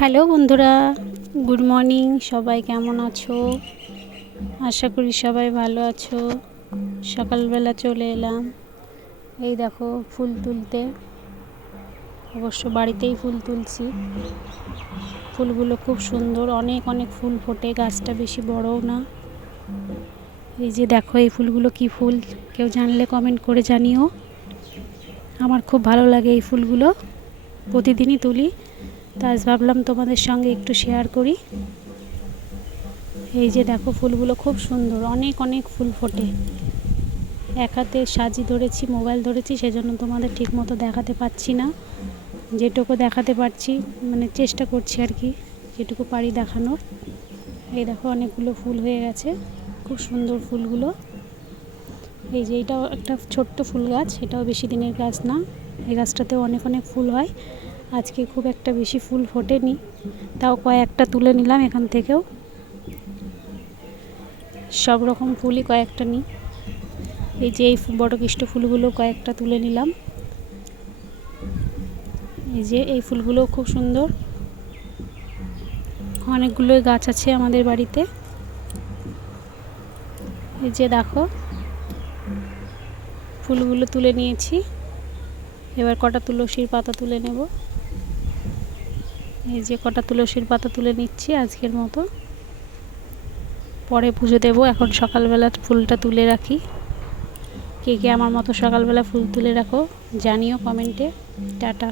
Hello বন্ধুরা, good morning. সবাই কেমন আছো? আশা করি সবাই ভালো আছো। সকালবেলা চলে এলাম, এই দেখো ফুল তুলতে। অবশ্য বাড়িতেই ফুল তুলছি। ফুলগুলো খুব সুন্দর, অনেক অনেক ফুল ফোটে, গাছটা বেশি বড়ও না। এই যে দেখো, এই ফুলগুলো কি ফুল কেউ জানলে কমেন্ট করে জানিও। আমার খুব ভালো লাগে এই ফুলগুলো, প্রতিদিনই তুলি। তা আজ ভাবলাম তোমাদের সঙ্গে একটু শেয়ার করি। এই যে দেখো, ফুলগুলো খুব সুন্দর, অনেক অনেক ফুল ফোটে। এক হাতে সাজি ধরেছি, মোবাইল ধরেছি, সেজন্য তোমাদের ঠিক মতো দেখাতে পারছি না। যেটুকু দেখাতে পারছি, মানে চেষ্টা করছি আর কি, যেটুকু পারি দেখানোর। এই দেখো, অনেকগুলো ফুল হয়ে গেছে, খুব সুন্দর ফুলগুলো। এই যে এটাও একটা ছোট্ট ফুল গাছ, এটাও বেশি দিনের গাছ না। এই গাছটাতেও অনেক অনেক ফুল হয়। আজকে খুব একটা বেশি ফুল ফোটেনি, তাও কয়েকটা তুলে নিলাম এখান থেকেও। সব রকম ফুলই কয়েকটা নিই। এই যে এই বটকৃষ্ণ ফুলগুলো কয়েকটা তুলে নিলাম। এই যে এই ফুলগুলো খুব সুন্দর। অনেকগুলোই গাছ আছে আমাদের বাড়িতে। এই যে দেখো, ফুলগুলো তুলে নিয়েছি। এবার কটা তুলসীর পাতা তুলে নেব। এই যে কটা তুলসীর পাতা তুলে নিচ্ছি আজকের মতো, পরে পুজো দেব। এখন সকালবেলা ফুলটা তুলে রাখি। কে কে আমার মতো সকালবেলা ফুল তুলে রাখো জানিও কমেন্টে। টাটা।